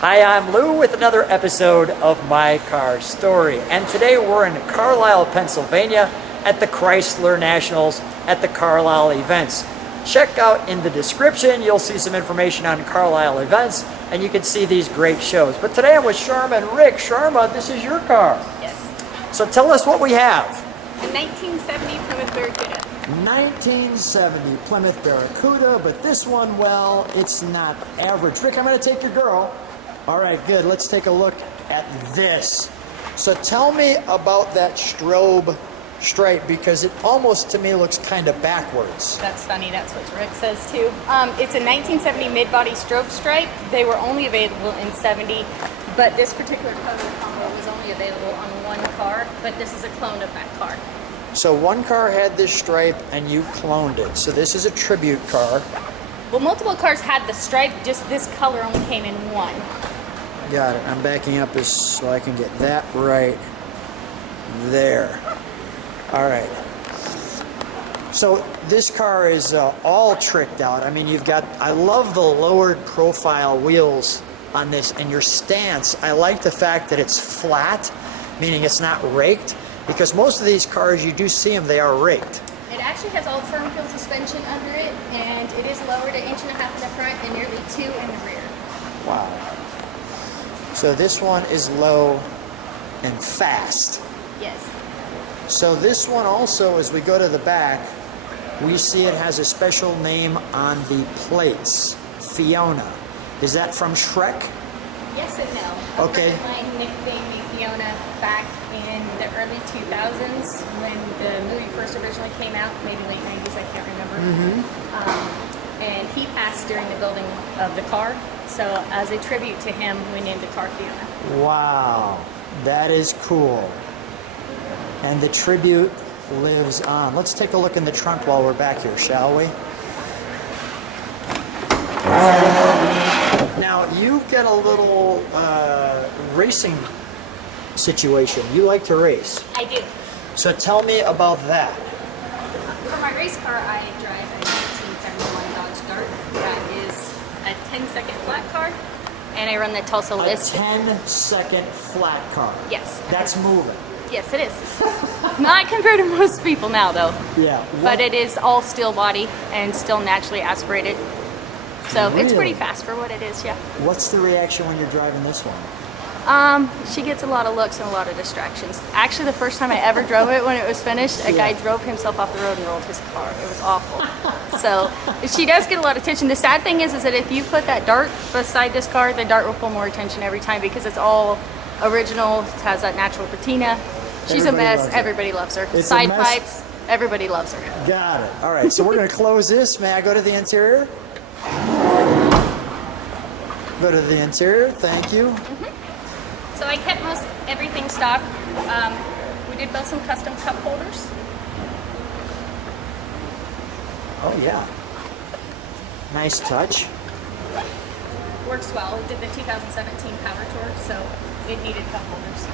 Hi, I'm Lou with another episode of My Car Story. And today we're in Carlisle, Pennsylvania at the Chrysler Nationals at the Carlisle events. Check out in the description, you'll see some information on Carlisle events and you can see these great shows. But today I'm with Sharma and Rick. Sharma, this is your car. Yes. So tell us what we have. A 1970 Plymouth Cuda. 1970 Plymouth Cuda, but this one, well, it's not average. Rick, I'm going to take your girl. All right, good. Let's take a look at this. So tell me about that strobe stripe, because it almost to me looks kind of backwards. That's funny. That's what Rick says too. It's a 1970 mid-body strobe stripe. They were only available in 70, but this particular color combo was only available on one car, but this is a clone of that car. So one car had this stripe and you cloned it. So this is a tribute car. Well, multiple cars had the stripe, just this color only came in one. Got it. I'm backing up so I can get that right there. All right. So this car is all tricked out. I mean, I love the lowered profile wheels on this, and your stance. I like the fact that it's flat, meaning it's not raked, because most of these cars, you do see them, they are raked. It actually has all firm field suspension under it, and it is lowered 1.5 inches in the front and nearly 2 in the rear. Wow. So this one is low and fast. Yes. So this one also, as we go to the back, we see it has a special name on the plates, Fiona. Is that from Shrek? Yes and no. Okay. A friend of mine nicknamed me Fiona back in the early 2000s when the movie first originally came out, maybe late 90s, I can't remember. And he passed during the building of the car, so as a tribute to him, we named the car Fiona. Wow, that is cool. And the tribute lives on. Let's take a look in the trunk while we're back here, shall we? Now, you get a little racing situation. You like to race. I do. So tell me about that. For my race car, I drive a 1971 Dodge Dart. That is a 10-second flat car, and I run the Tulsa List. A 10-second flat car. Yes. That's moving. Yes, it is. Not compared to most people now, though. Yeah. But it is all steel body and still naturally aspirated. So it's pretty fast for what it is, yeah. What's the reaction when you're driving this one? She gets a lot of looks and a lot of distractions. Actually, the first time I ever drove it, when it was finished, a guy drove himself off the road and rolled his car. It was awful. So she does get a lot of attention. The sad thing is that if you put that Dart beside this car, the Dart will pull more attention every time because it's all original. It has that natural patina. She's a mess. Everybody loves her. Side pipes. Everybody loves her. Got it. All right. So we're going to close this. May I go to the interior? Go to the interior. Thank you. So I kept most everything stock. We did build some custom cup holders. Oh yeah. Nice touch. Works well. We did the 2017 Power Tour, so it needed cup holders.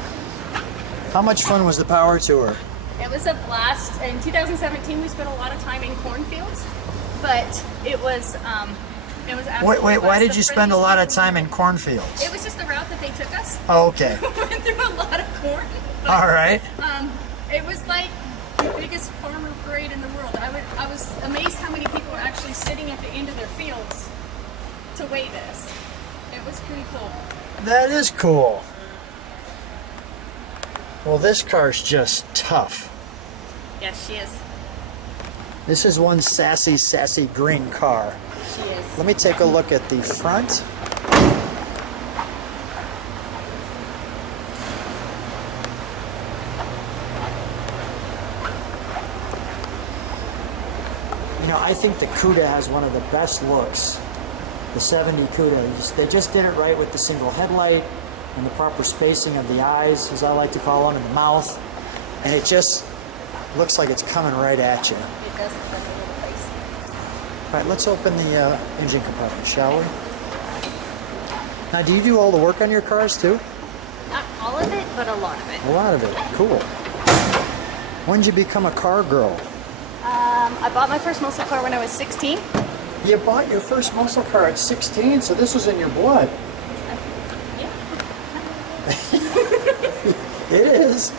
How much fun was the Power Tour? It was a blast. In 2017, we spent a lot of time in cornfields, but it was absolutely Wait, why did you spend a lot of time in cornfields? It was just the route that they took us. Oh, okay. We went through a lot of corn. But, all right. It was like the biggest farmer parade in the world. I was amazed how many people were actually sitting at the end of their fields to weigh this. It was pretty cool. That is cool. Well, this car's just tough. Yes, she is. This is one sassy green car. She is. Let me take a look at the front. You know, I think the Cuda has one of the best looks. The 70 Cuda. They just did it right with the single headlight and the proper spacing of the eyes, as I like to call them, and the mouth. And it just looks like it's coming right at you. It does look like a little place. All right, let's open the engine compartment, shall we? Now, do you do all the work on your cars too? Not all of it, but a lot of it. A lot of it. Cool. When did you become a car girl? I bought my first muscle car when I was 16. You bought your first muscle car at 16, so this was in your blood. It is.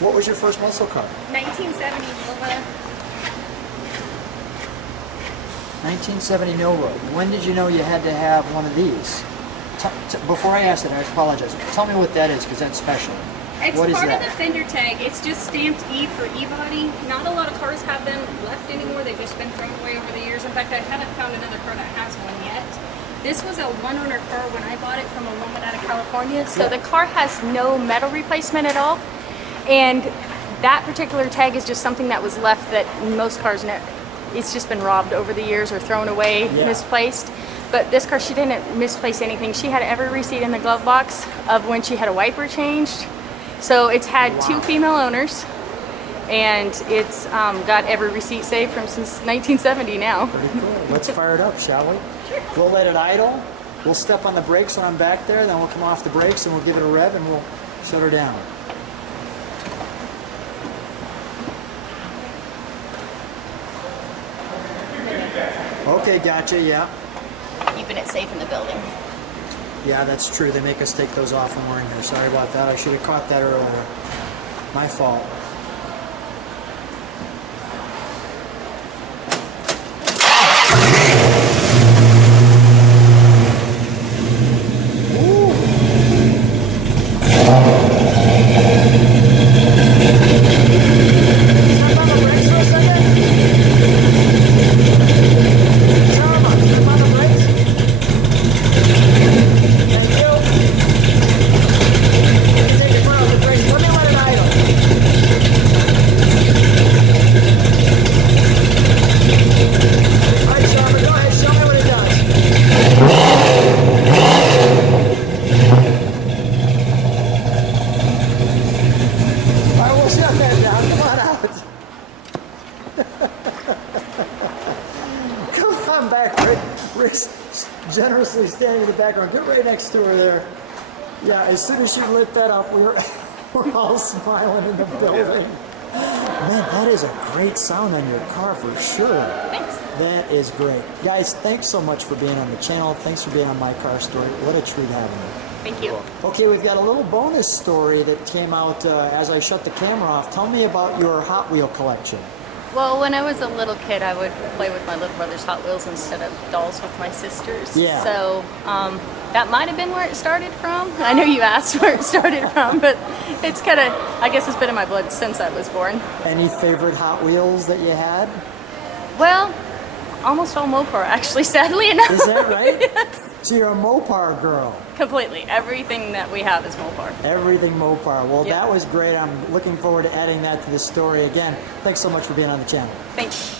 What was your first muscle car? 1970 Nova. 1970 Nova. When did you know you had to have one of these? Before I ask that, I apologize. Tell me what that is, because that's special. It's What is part that? of the fender tag. It's just stamped E for E-body. Not a lot of cars have them left anymore. They've just been thrown away over the years. In fact, I haven't found another car that has one yet. This was a one-owner car when I bought it from a woman out of California. So the car has no metal replacement at all. And that particular tag is just something that was left that most cars know. It's just been robbed over the years or thrown away, misplaced. But this car, she didn't misplace anything. She had every receipt in the glove box of when she had a wiper changed. So it's had 2 female owners, and it's got every receipt saved from since 1970 now. Pretty cool. Let's fire it up, shall we? Sure. We'll let it idle. We'll step on the brakes when I'm back there, then we'll come off the brakes and we'll give it a rev and we'll shut her down. Okay, gotcha, yeah. Keeping it safe in the building. Yeah, that's true. They make us take those off when we're in here. Sorry about that. I should have caught that earlier. My fault. Generously standing in the background. Get right next to her there. Yeah, as soon as she lit that up, we're all smiling in the building. Man, that is a great sound on your car for sure. Thanks. That is great. Guys, thanks so much for being on the channel. Thanks for being on My Car Story. What a treat having you. Thank you. Okay, we've got a little bonus story that came out as I shut the camera off. Tell me about your Hot Wheel collection. Well, when I was a little kid, I would play with my little brother's Hot Wheels instead of dolls with my sisters. Yeah. So that might have been where it started from. I know you asked where it started from, but it's kind of, I guess it's been in my blood since I was born. Any favorite Hot Wheels that you had? Well, almost all Mopar, actually, sadly enough. Is that right? Yes. So you're a Mopar girl. Completely. Everything that we have is Mopar. Everything Mopar. Well, Yep. that was great. I'm looking forward to adding that to the story again. Thanks so much for being on the channel. Thanks.